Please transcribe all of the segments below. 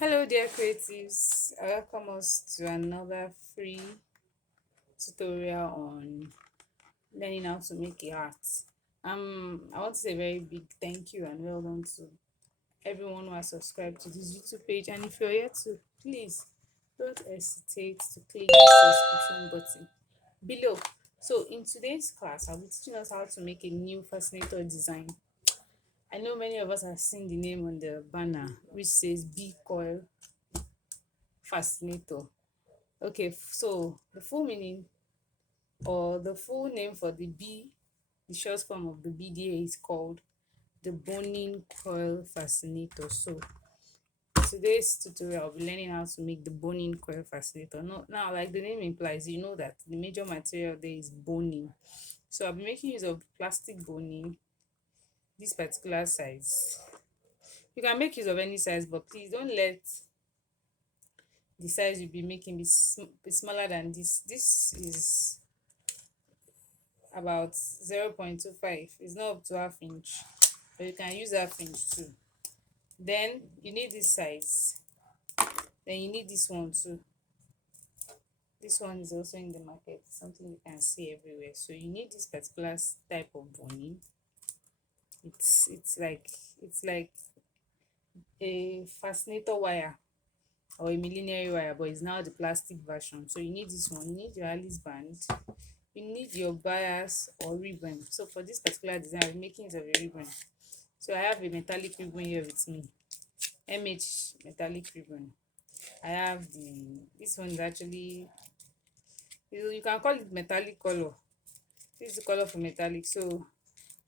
Hello, dear creatives. I welcome us to another free tutorial on learning how to make a art. I want to say a very big thank you and well done to everyone who has subscribed to this YouTube page. And if you're here to, please don't hesitate to click the subscription button below. So, in today's class, I'll be teaching us how to make a new fascinator design. I know many of us have seen the name on the banner, which says B Coil Fascinator. Okay, so the full meaning or the full name for the B, the short form of the BDA is called the boning coil fascinator. So today's tutorial I'll be learning how to make the boning coil fascinator. Now, like the name implies, you know that the major material there is boning. So I'll be making use of plastic boning, this particular size. You can make use of any size, but please don't let the size you'll be making be smaller than this. This is about 0.25. It's not up to half inch, but you can use half inch too. Then you need this size. Then you need this one too. This one is also in the market, something you can see everywhere. So you need this particular type of boning. It's like a fascinator wire or a millinery wire, but it's now the plastic version. So you need this one. You need your Alice band. You need your bias or ribbon. So for this particular design, I'm making it of a ribbon. So I have a metallic ribbon here with me, metallic ribbon. I have this one is actually, you can call it metallic color. This is the color for metallic. So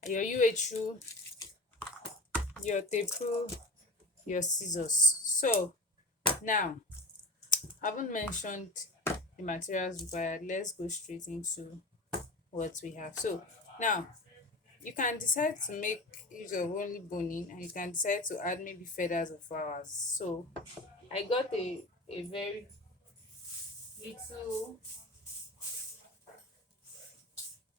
your UHU, your tape rule, your scissors. So now, I haven't mentioned the materials required. Let's go straight into what we have. So now, you can decide to make use of only boning, and you can decide to add maybe feathers or flowers. So I got a very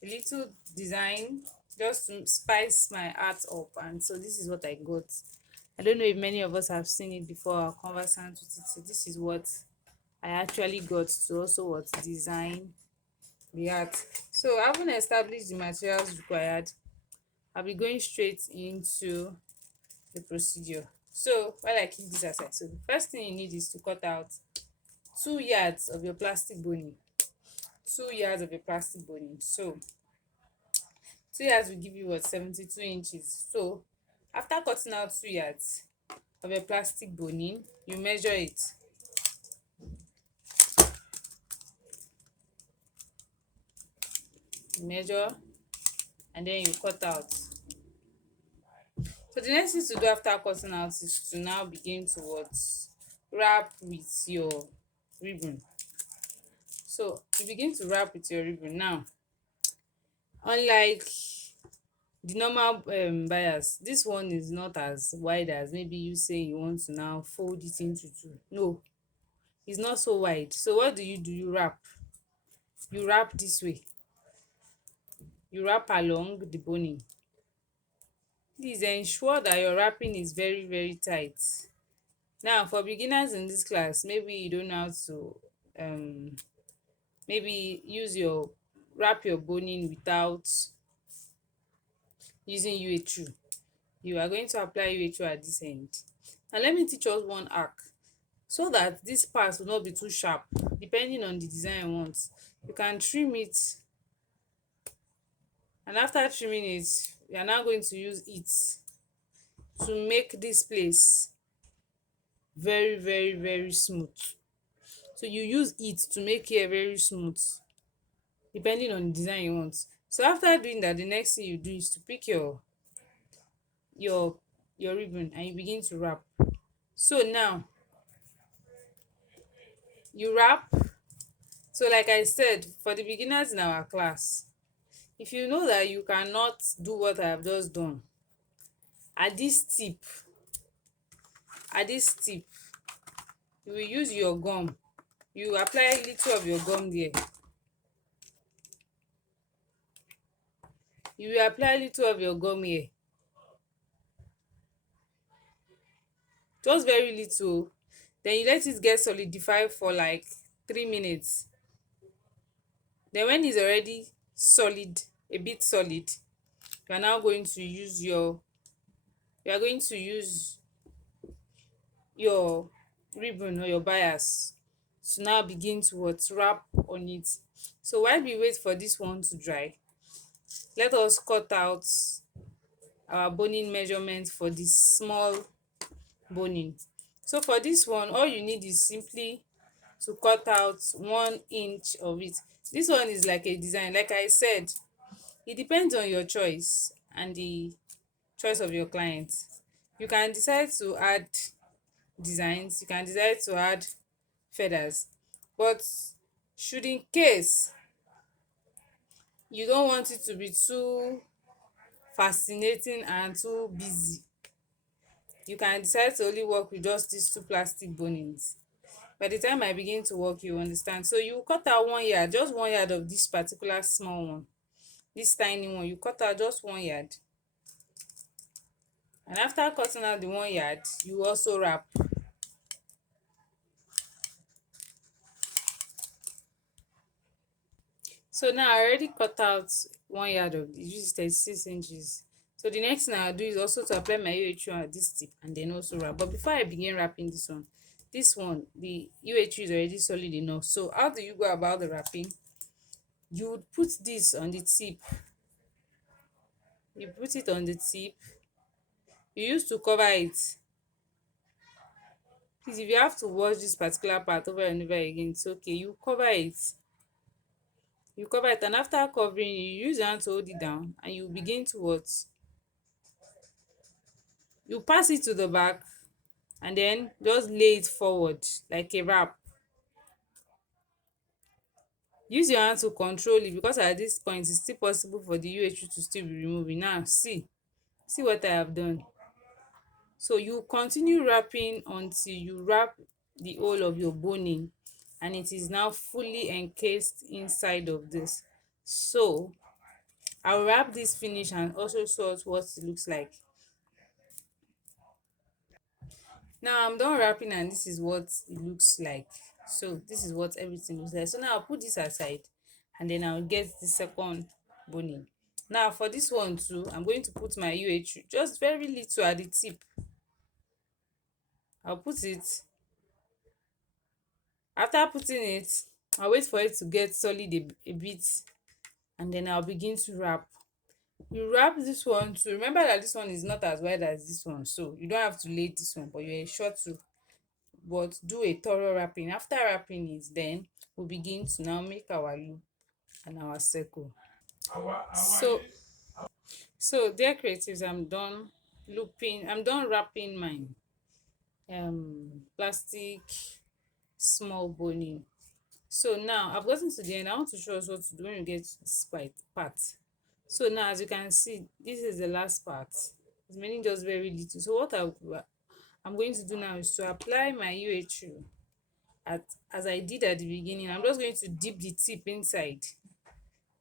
little design just to spice my art up, and so this is what I got. I don't know if many of us have seen it before or conversant with it. So this is what I actually got to also what design the art. So having established the materials required, I'll be going straight into the procedure. So while I keep this aside, so the first thing you need is to cut out 2 yards of your plastic boning. 2 yards of your plastic boning. So 2 yards will give you what, 72 inches. So after cutting out 2 yards of your plastic boning, you measure it. You measure and then you cut out. So the next thing to do after cutting out is to now begin to what, wrap with your ribbon. So you begin to wrap with your ribbon. Now, unlike the normal bias, this one is not as wide as maybe you say you want to now fold it into two. No, it's not so wide. So what do? You wrap. You wrap this way. You wrap along the boning. Please ensure that your wrapping is very, very tight. Now, for beginners in this class, maybe you don't know how to um maybe use your wrap your boning without using UHU. You are going to apply UHU at this end. Now let me teach us one arc so that this part will not be too sharp. Depending on the design you want, you can trim it, and after trimming it, you are now going to use it to make this place very, very, very smooth. So you use it to make here very smooth depending on the design you want. So after doing that, the next thing you do is to pick your your ribbon and you begin to wrap. So now you wrap. So like I said, for the beginners in our class, if you know that you cannot do what I have just done, at this tip, at this tip, you will use your gum. You apply little of your gum there. You will apply little of your gum here. Just very little. Then you let it get solidified for like 3 minutes. Then when it's already solid, a bit solid, you are now going to use you are going to use your ribbon or your bias to now begin to what, wrap on it. So while we wait for this one to dry, let us cut out our boning measurement for this small boning. So for this one, all you need is simply to cut out 1 inch of it. This one is like a design. Like I said, it depends on your choice and the choice of your client. You can decide to add designs, you can decide to add feathers, but should in case you don't want it to be too fascinating and too busy, you can decide to only work with just these two plastic bonings. By the time I begin to work, you understand. So you cut out 1 yard, just 1 yard of this particular small one, this tiny one. You cut out just 1 yard, and after cutting out the 1 yard, you also wrap. So now I already cut out 1 yard of this, which is 36 inches. So the next thing I'll do is also to apply my UHU at this tip and then also wrap. But before I begin wrapping this one, the UHU is already solid enough. So how do you go about the wrapping? You would put this on the tip. You put it on the tip. You used to cover it. Please, if you have to wash this particular part over and over again, it's okay. You cover it. You cover it, and after covering, you use your hand to hold it down, and you begin to what? You pass it to the back, and then just lay it forward like a wrap. Use your hand to control it, because at this point it's still possible for the UHU to still be removing. Now see what I have done. So you continue wrapping until you wrap the whole of your boning, and it is now fully encased inside of this. So I'll wrap this finish and also show us what it looks like. Now I'm done wrapping, and this is what it looks like. So this is what everything looks like. So now I'll put this aside, and then I'll get the second boning. Now for this one too, I'm going to put my UH just very little at the tip. I'll put it. After putting it, I'll wait for it to get solid a bit, and then I'll begin to wrap. You wrap this one too. Remember that this one is not as wide as this one, so you don't have to lay this one, but you're sure to but do a thorough wrapping. After wrapping it, then we'll begin to now make our loop and our circle. So dear creatives, I'm done wrapping my plastic small boning. So now I've gotten to the end. I want to show us what to do when you get to this part. So now, as you can see, this is the last part. It's remaining just very little. So what I'm going to do now is to apply my UHU as I did at the beginning. I'm just going to dip the tip inside,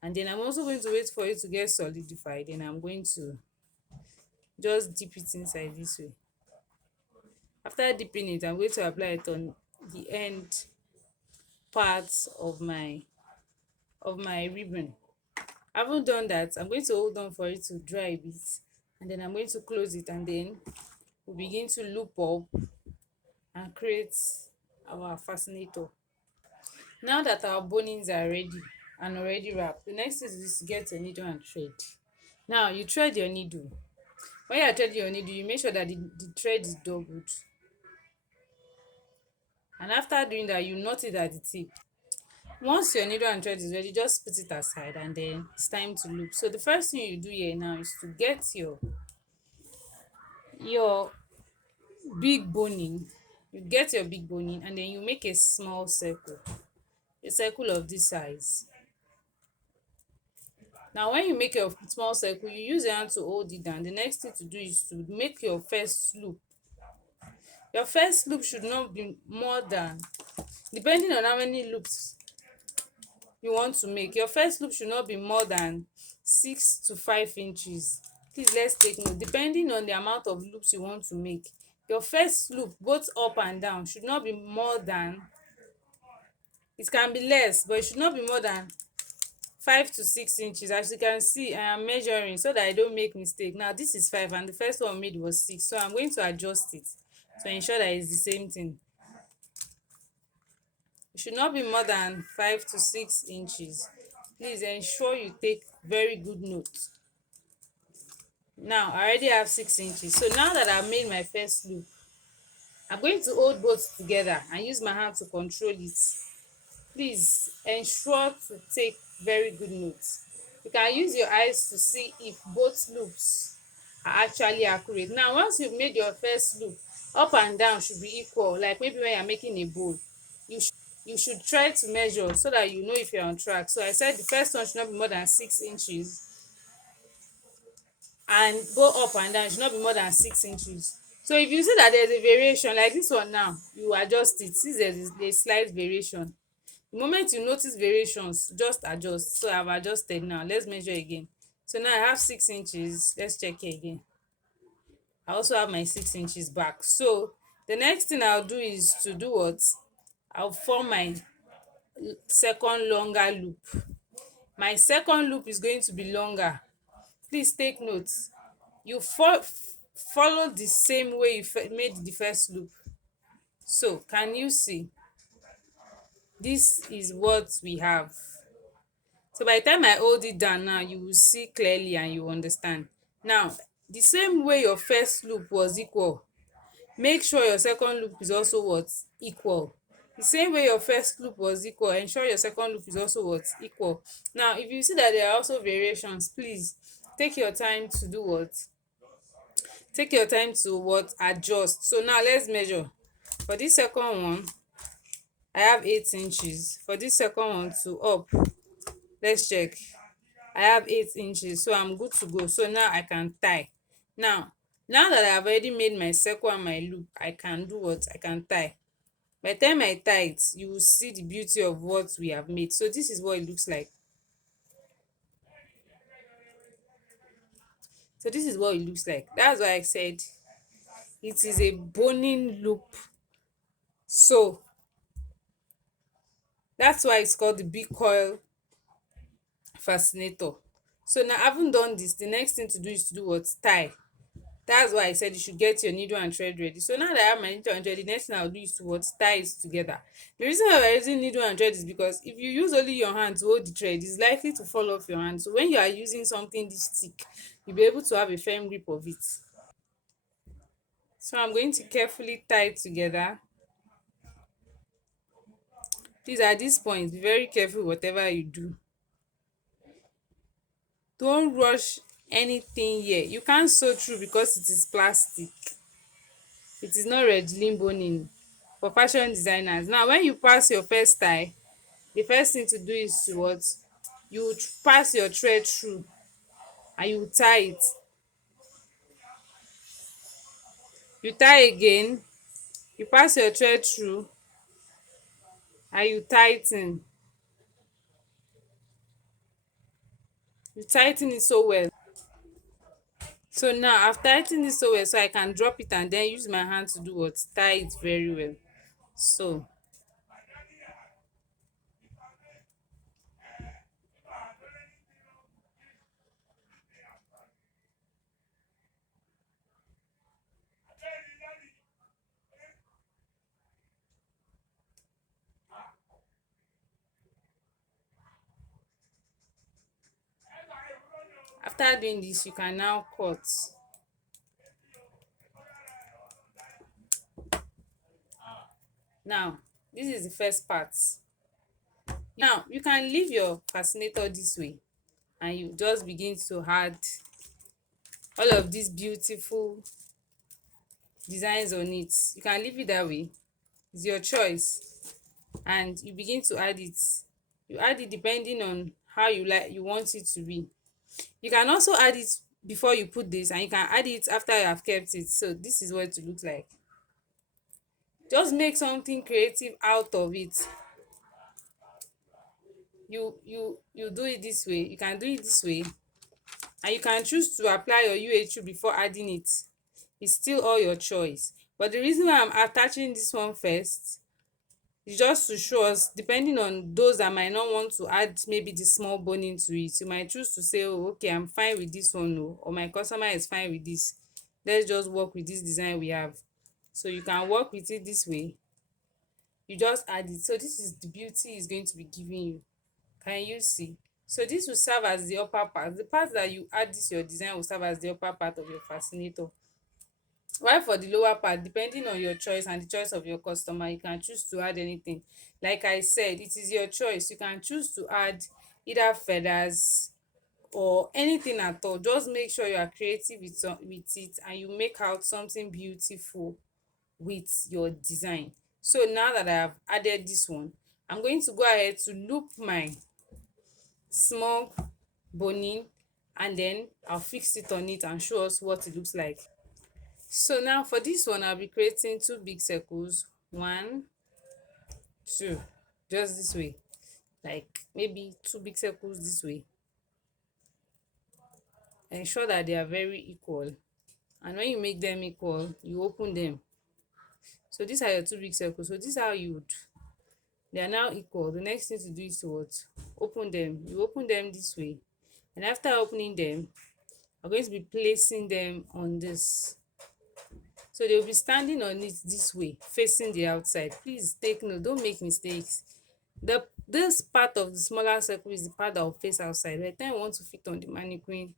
and then I'm also going to wait for it to get solidified, and I'm going to just dip it inside this way. After dipping it, I'm going to apply it on the end parts of my ribbon. I haven't done that. I'm going to hold on for it to dry a bit, and then I'm going to close it, and then we'll begin to loop up and create our fascinator. Now that our bonings are ready and already wrapped, the next thing is to get a needle and thread. Now you thread your needle. When you are threading your needle, you make sure that the thread is doubled, and after doing that, you knot it at the tip. Once your needle and thread is ready, just put it aside, and then it's time to loop. So the first thing you do here now is to get your big boning. You get your big boning, and then you make a small circle, a circle of this size. Now when you make a small circle, you use your hand to hold it down. The next thing to do is to make your first loop. Your first loop should not be more than, depending on how many loops you want to make, your first loop should not be more than 6 to 5 inches. Please let's take note, depending on the amount of loops you want to make, your first loop both up and down should not be more than, it can be less but it should not be more than 5 to 6 inches. As you can see, I am measuring so that I don't make mistake. Now this is 5 and the first one made was 6, so I'm going to adjust it to ensure that it's the same thing. It should not be more than 5 to 6 inches. Please ensure you take very good note. Now I already have 6 inches, so now that I've made my first loop, I'm going to hold both together and use my hand to control it. Please ensure to take very good notes. You can use your eyes to see if both loops are actually accurate. Now once you've made your first loop, up and down should be equal. Like maybe when you're making a bow, you should try to measure so that you know if you're on track. So I said the first one should not be more than 6 inches, and go up and down, it should not be more than 6 inches. So if you see that there's a variation like this one now, you adjust it. Since there's a slight variation, the moment you notice variations, just adjust. So I've adjusted. Now let's measure again. So now I have 6 inches. Let's check here again. I also have my 6 inches back. So the next thing I'll do is to do what? I'll form my second longer loop. My second loop is going to be longer. Please take notes. You follow the same way you made the first loop. So can you see? This is what we have. So by the time I hold it down now, you will see clearly and you understand. Now the same way your first loop was equal, make sure your second loop is also what? Equal. The same way your first loop was equal, ensure your second loop is also what? Equal. Now if you see that there are also variations, please take your time to do what? Take your time to what? Adjust. So now let's measure. For this second one, I have 8 inches. For this second one to up, let's check. I have 8 inches, so I'm good to go. So now I can tie. Now that I've already made my circle and my loop, I can do what? I can tie. By the time I tie it, you will see the beauty of what we have made. So this is what it looks like. So this is what it looks like. That's why I said it is a boning loop. So that's why it's called the big coil fascinator. So now having done this, the next thing to do is to do what? Tie. That's why I said you should get your needle and thread ready. So now that I have my needle and thread, the next thing I'll do is to what? Tie it together. The reason why we're using needle and thread is because if you use only your hand to hold the thread, it's likely to fall off your hand. So when you are using something this thick, you'll be able to have a firm grip of it. So I'm going to carefully tie it together. Please, at this point, be very careful whatever you do. Don't rush anything here. You can't sew through because it is plastic. It is not ready boning for fashion designers. Now when you pass your first tie, the first thing to do is to what? You pass your thread through and you tie it. You tie again, you pass your thread through and you tighten. You tighten it so well. So now I've tightened it so well, so I can drop it and then use my hand to do what? Tie it very well. So after doing this, you can now cut. Now this is the first part. Now you can leave your fascinator this way and you just begin to add all of these beautiful designs on it. You can leave it that way, it's your choice, and you begin to add it. You add it depending on how you want it to be. You can also add it before you put this, and you can add it after you have kept it. So this is what it looks like. Just make something creative out of it. You do it this way, you can do it this way, and you can choose to apply your UHU before adding it. It's still all your choice. But the reason why I'm attaching this one first is just to show us, depending on those that might not want to add maybe the small bone into it, you might choose to say, oh, okay, I'm fine with this one, oh, or my customer is fine with this, let's just work with this design we have. So you can work with it this way, you just add it. So this is the beauty is going to be giving you. Can you see? So this will serve as the upper part. The part that you add this your design will serve as the upper part of your fascinator. While for the lower part, depending on your choice and the choice of your customer, you can choose to add anything. Like I said, it is your choice. You can choose to add either feathers or anything at all. Just make sure you are creative with it and you make out something beautiful with your design. So now that I have added this one, I'm going to go ahead to loop my small boning, and then I'll fix it on it and show us what it looks like. So now for this one, I'll be creating two big circles. One, two, just this way. Like maybe two big circles this way. Ensure that they are very equal. And when you make them equal, you open them. So these are your two big circles. So this is how you would, they are now equal. The next thing to do is to what? Open them. You open them this way. And after opening them, I'm going to be placing them on this. So they'll be standing on it this way, facing the outside. Please take note, don't make mistakes. This part of the smaller circle is the part that will face outside. By the time we want to fit on the mannequin,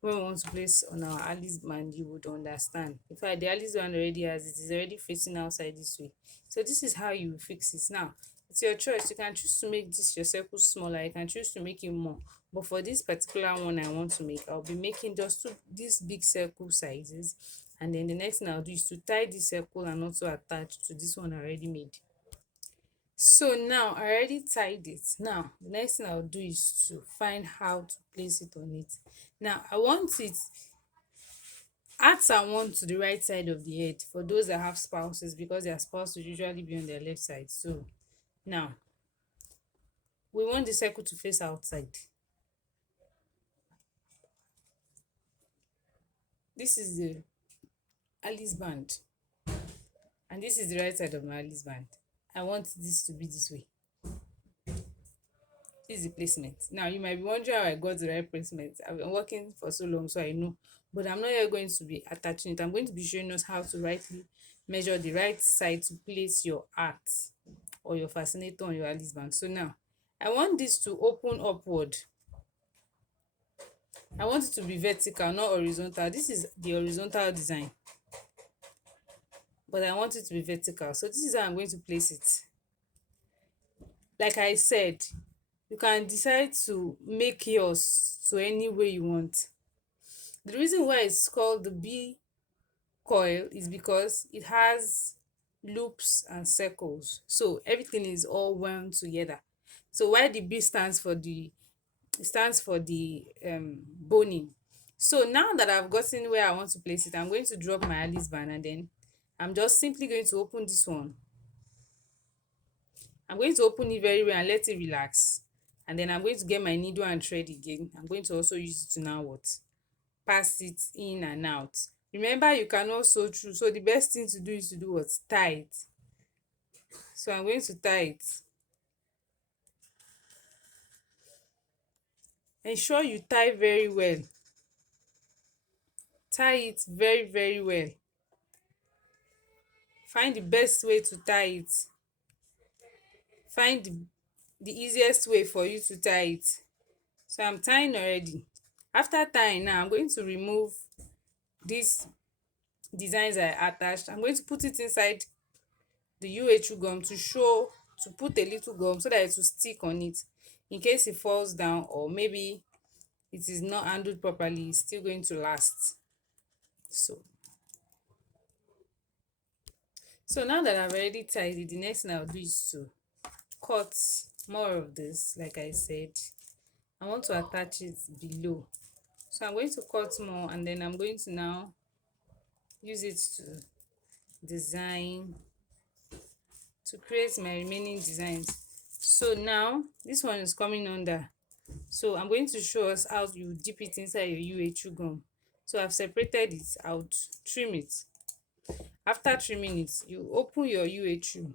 when we want to place on our Alice band, you would understand. In fact, the Alice band already has it, is already facing outside this way. So this is how you fix it. Now, it's your choice. You can choose to make this your circle smaller, you can choose to make it more. But for this particular one I want to make, I'll be making just two these big circle sizes, and then the next thing I'll do is to tie this circle and also attach to this one I already made. So now I already tied it. Now the next thing I'll do is to find how to place it on it. Now I want it at and one to the right side of the head for those that have spouses, because their spouse will usually be on their left side. So now we want the circle to face outside. This is the Alice band, and this is the right side of my Alice band. I want this to be this way. This is the placement. Now you might be wondering how I got the right placement. I've been working for so long, so I know. But I'm not here going to be attaching it. I'm going to be showing us how to rightly measure the right side to place your art or your fascinator on your Alice band. So now I want this to open upward. I want it to be vertical, not horizontal. This is the horizontal design, but I want it to be vertical. So this is how I'm going to place it. Like I said, you can decide to make yours to any way you want. The reason why it's called the B coil is because it has loops and circles, so everything is all wound together. So while the B stands for the, it stands for the boning. So now that I've gotten where I want to place it, I'm going to drop my Alice band, and then I'm just simply going to open this one. I'm going to open it very well and let it relax, and then I'm going to get my needle and thread again. I'm going to also use it to now what? Pass it in and out. Remember, you cannot sew through, so the best thing to do is to do what? Tie it. So I'm going to tie it. Ensure you tie very well. Tie it very, very well. Find the best way to tie it. Find the easiest way for you to tie it. So I'm tying already. After tying now, I'm going to remove these designs I attached. I'm going to put it inside the UHU gum to show, to put a little gum so that it will stick on it in case it falls down, or maybe it is not handled properly, it's still going to last. So now that I've already tied it, the next thing I'll do is to cut more of this. Like I said, I want to attach it below, so I'm going to cut more, and then I'm going to now use it to design, to create my remaining designs. So now this one is coming under, so I'm going to show us how you dip it inside your UHU gum. So I've separated it out, trim it. After trimming it, you open your UHU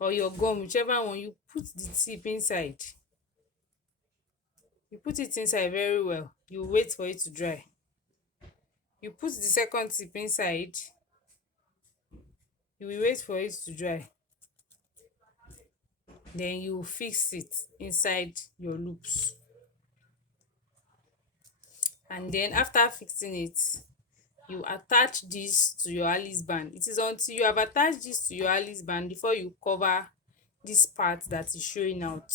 or your gum, whichever one. You put the tip inside. You put it inside very well. You wait for it to dry. You put the second tip inside. You will wait for it to dry. Then you fix it inside your loops. And then after fixing it, you attach this to your Alice band. It is until you have attached this to your Alice band before you cover this part that is showing out.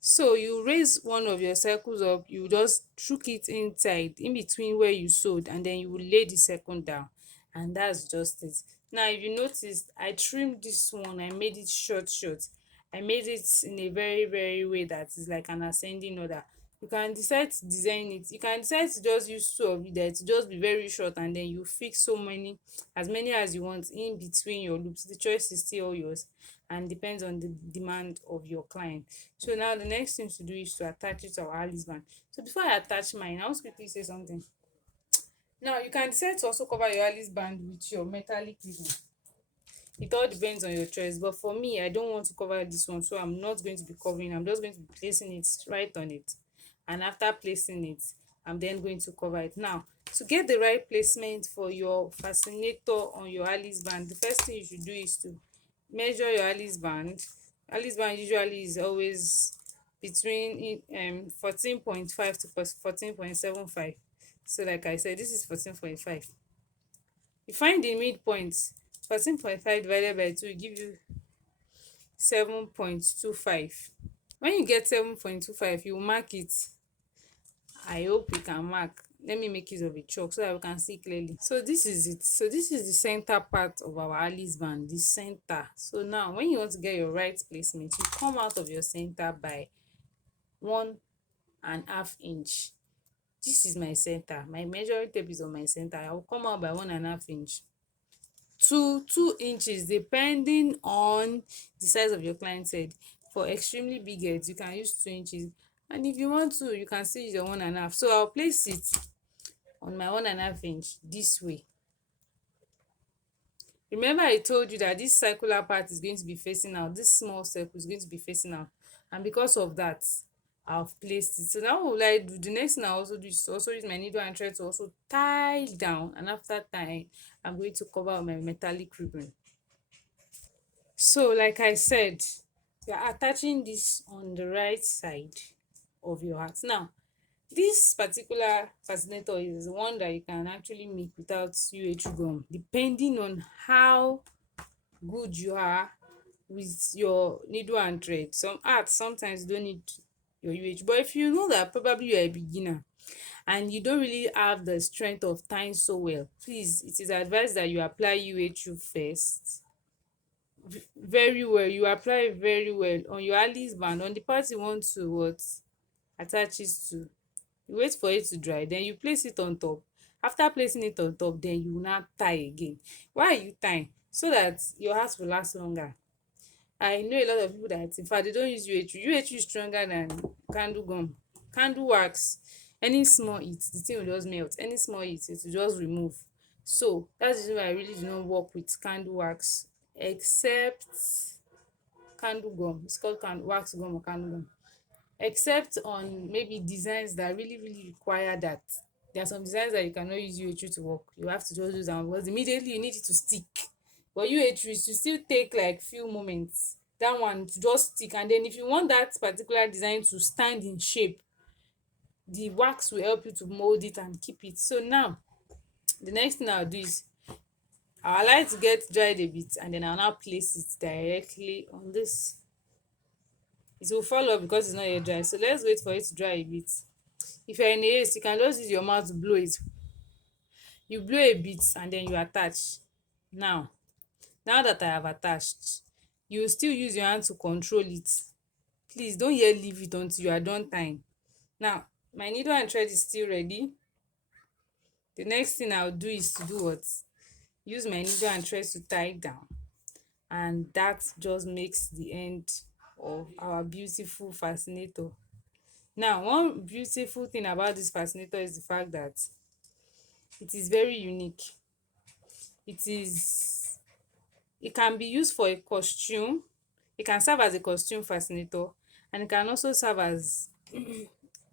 So you raise one of your circles up, you just chook it inside in between where you sewed, and then you will lay the second down, and that's just it. Now if you notice, I trimmed this one, I made it short. I made it in a very way that is like an ascending order. You can decide to design it, you can decide to just use two of it there to just be very short, and then you fix so many, as many as you want in between your loops. The choice is still yours and depends on the demand of your client. So now the next thing to do is to attach it to our Alice band. So before I attach mine, I want to quickly say something. Now you can decide to also cover your Alice band with your metallic ribbon. It all depends on your choice, but for me, I don't want to cover this one, so I'm not going to be covering. I'm just going to be placing it right on it, and after placing it, I'm then going to cover it. Now to get the right placement for your fascinator on your Alice band, the first thing you should do is to measure your Alice band. Alice band usually is always between 14.5 to 14.75. So like I said, this is 14.5. You find the midpoint. 14.5 divided by 2 will give you 7.25. When you get 7.25, you mark it. I hope you can mark. Let me make use of a chalk so that we can see clearly. So this is it. So this is the center part of our Alice band, the center. So now when you want to get your right placement, you come out of your center by 1.5 inch. This is my center. My measuring tape is on my center. I will come out by 1.5 inch to 2 inches, depending on the size of your client's head. For extremely big heads, you can use 2 inches, and if you want to, you can still use your 1.5. So I'll place it on my 1.5 inch this way. Remember I told you that this circular part is going to be facing out, this small circle is going to be facing out, and because of that, I've placed it. So now what will I do? The next thing I also do is also use my needle and try to also tie down, and after tying, I'm going to cover my metallic ribbon. So like I said, you're attaching this on the right side of your hat. Now this particular fascinator is one that you can actually make without UH gum, depending on how good you are with your needle and thread. Some arts sometimes you don't need your UH, but if you know that probably you're a beginner and you don't really have the strength of tying so well, please, it is advised that you apply UH first very well. You apply it very well on your Alice band, on the part you want to what attach it to. You wait for it to dry, then you place it on top. After placing it on top, then you will now tie again. Why are you tying? So that your hat will last longer. I know a lot of people that in fact they don't use UHU. UHU is stronger than candle gum. Candle wax, any small heat, the thing will just melt. Any small heat, it will just remove. So that's the reason why I really do not work with candle wax, except candle gum. It's called wax gum or candle gum. Except on maybe designs that really require that. There are some designs that you cannot use UHU to work. You have to just use them because immediately you need it to stick. But UHU is to still take like few moments. That one to just stick, and then if you want that particular design to stand in shape, the wax will help you to mold it and keep it. So now the next thing I'll do is I'll allow it to get dried a bit, and then I'll now place it directly on this. It will fall off because it's not yet dry, so let's wait for it to dry a bit. If you're in a haste, you can just use your mouth to blow it. You blow a bit and then you attach. Now that I have attached, you will still use your hand to control it. Please don't yet leave it until you are done tying. Now my needle and thread is still ready. The next thing I'll do is to do what? Use my needle and thread to tie it down, and that just makes the end of our beautiful fascinator. Now one beautiful thing about this fascinator is the fact that It is very unique. It is, it can be used for a costume. It can serve as a costume fascinator, and it can also serve as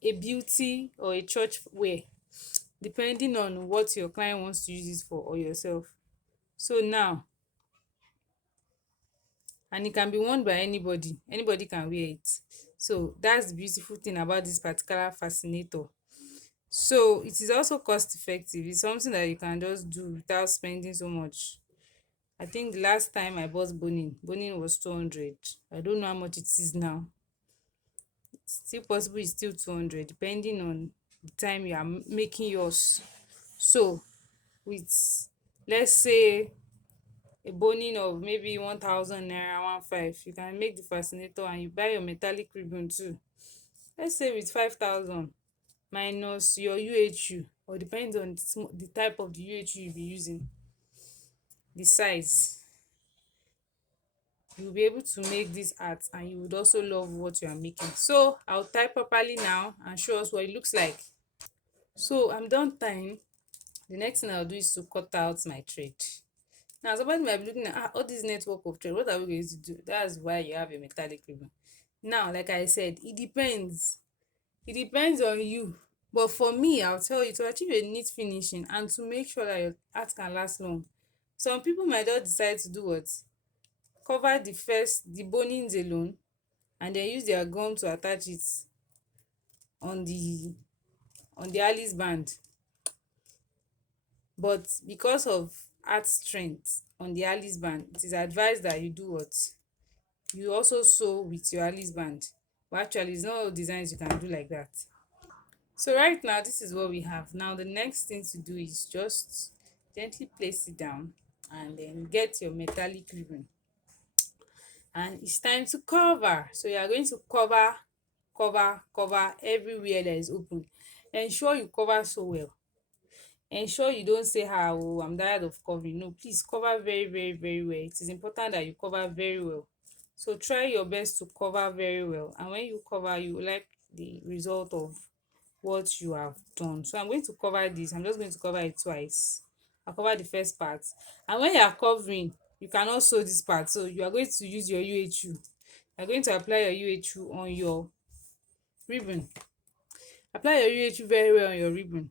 a beauty or a church wear, depending on what your client wants to use it for or yourself. So now, and it can be worn by anybody. Anybody can wear it. So that's the beautiful thing about this particular fascinator. So it is also cost effective. It's something that you can just do without spending so much. I think the last time I bought boning was 200. I don't know how much it is now. It's still possible, it's still 200 depending on the time you are making yours. So with, let's say, a boning of maybe 1000 naira, 15, you can make the fascinator and you buy your metallic ribbon too. Let's say with 5000 minus your UHU, or depends on the type of the UHU you'll be using, the size, you'll be able to make this art and you would also love what you are making. So I'll type properly now and show us what it looks like. So I'm done tying. The next thing I'll do is to cut out my thread. Now somebody might be looking at, all this network of thread, what are we going to do? That's why you have a metallic ribbon. Now, like I said, it depends on you. But for me, I'll tell you, to achieve a neat finishing and to make sure that your art can last long, some people might just decide to do what, cover the bonings alone, and then use their gum to attach it on the Alice band. But because of art strength on the Alice band, it is advised that you do what, you also sew with your Alice band. But actually, it's not all designs you can do like that. So right now, this is what we have. Now the next thing to do is just gently place it down and then get your metallic ribbon, and it's time to cover. So you are going to cover everywhere that is open. Ensure you cover so well. Ensure you don't say, oh, I'm tired of covering. No, please cover very, very, very well. It is important that you cover very well. So try your best to cover very well, and when you cover, you will like the result of what you have done. So I'm going to cover this. I'm just going to cover it twice. I'll cover the first part, and when you are covering, you cannot sew this part. So you are going to use your UHU. You're going to apply your UHU on your ribbon. Apply your UHU very well on your ribbon,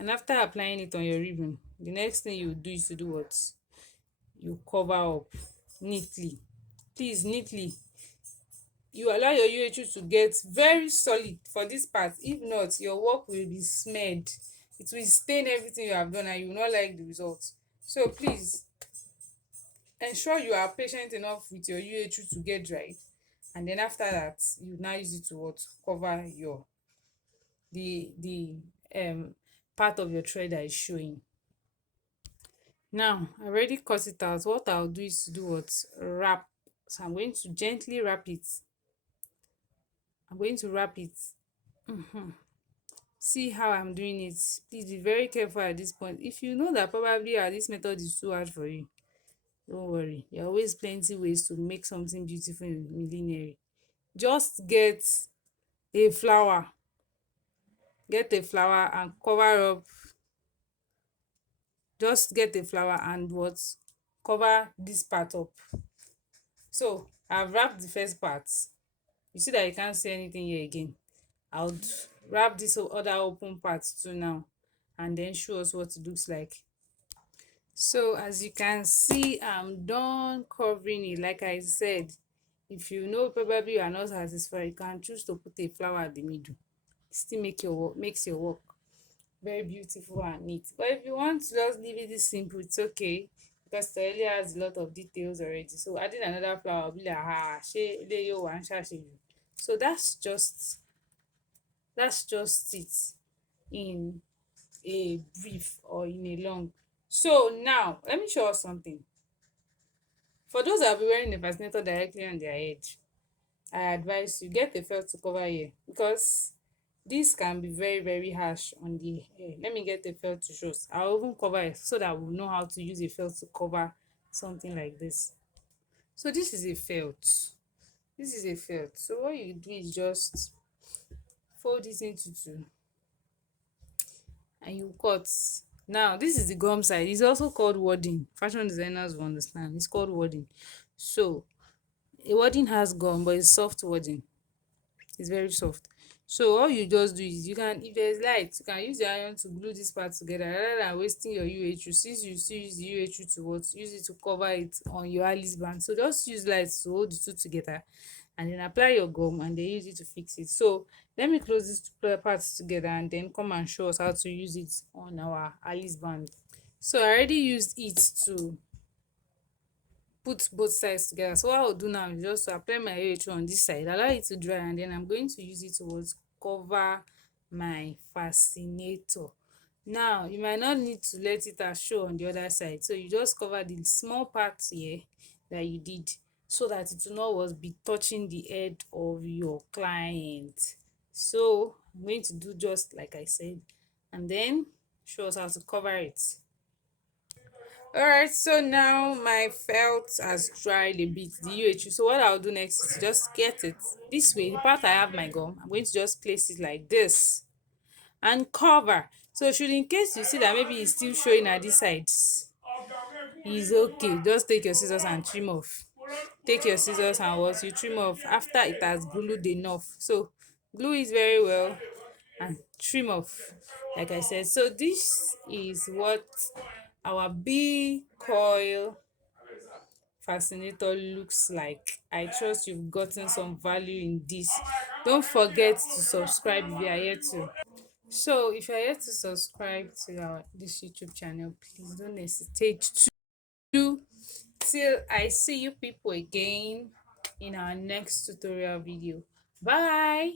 and after applying it on your ribbon, the next thing you do is to do what, you cover up neatly. Please, neatly. You allow your UHU to get very solid for this part. If not, your work will be smeared. It will stain everything you have done and you will not like the result. So please ensure you are patient enough with your UHU to get dry, and then after that, you now use it to what, cover your the part of your thread that is showing. Now I already cut it out. What I'll do is to do what, wrap. So I'm going to gently wrap it. I'm going to wrap it. See how I'm doing it. Please be very careful at this point. If you know that probably this method is too hard for you, don't worry. There are always plenty ways to make something beautiful in millinery. Just a flower get a flower and cover up. Just get a flower and what, cover this part up. So I've wrapped the first part. You see that you can't see anything here again. I'll wrap this other open part too now, and then show us what it looks like. So as you can see, I'm done covering it. Like I said, if you know probably you are not satisfied, you can choose to put a flower at the middle. Still makes your work very beautiful and neat. But if you want to just leave it this simple, it's okay, because it already has a lot of details already. So adding another flower will be like, ṣé eléyìí ò wá ń ṣàṣejù. So that's just it in a brief or in a long. So now let me show us something. For those that will be wearing the fascinator directly on their head, I advise you get a felt to cover here, because this can be very, very harsh on the hair. Let me get a felt to show us. I'll even cover it so that we'll know how to use a felt to cover something like this. So this is a felt. So what you do is just fold it into two and you cut. Now this is the gum side. It's also called wadding. Fashion designers will understand. It's called wadding. So a wadding has gum, but it's soft wadding. It's very soft. So all you just do is, you can, if there's light, you can use the iron to glue this part together rather than wasting your UHU. Since you still use the UHU to what, use it to cover it on your Alice band. So just use light to hold the two together, and then apply your gum and then use it to fix it. So let me close these two parts together and then come and show us how to use it on our Alice band. So I already used it to put both sides together. So what I'll do now is just to apply my AH on this side, allow it to dry, and then I'm going to use it to cover my fascinator. Now you might not need to let it as show on the other side, so you just cover the small part here that you did, so that it will not was be touching the head of your client. So I'm going to do just like I said, and then show us how to cover it. Alright, so now my felt has dried a bit, the UHU. So what I'll do next is just get it this way. The part I have my gum, I'm going to just place it like this and cover. So should, in case you see that maybe it's still showing at this side, it's okay. Just take your scissors and trim off. Take your scissors and what you trim off after it has glued enough. So glue it very well and trim off, like I said. So this is what our big coil fascinator looks like. I trust you've gotten some value in this. Don't forget to subscribe if you are here to. So if you are here to subscribe to our this YouTube channel, please don't hesitate to. Till I see you people again in our next tutorial video. Bye.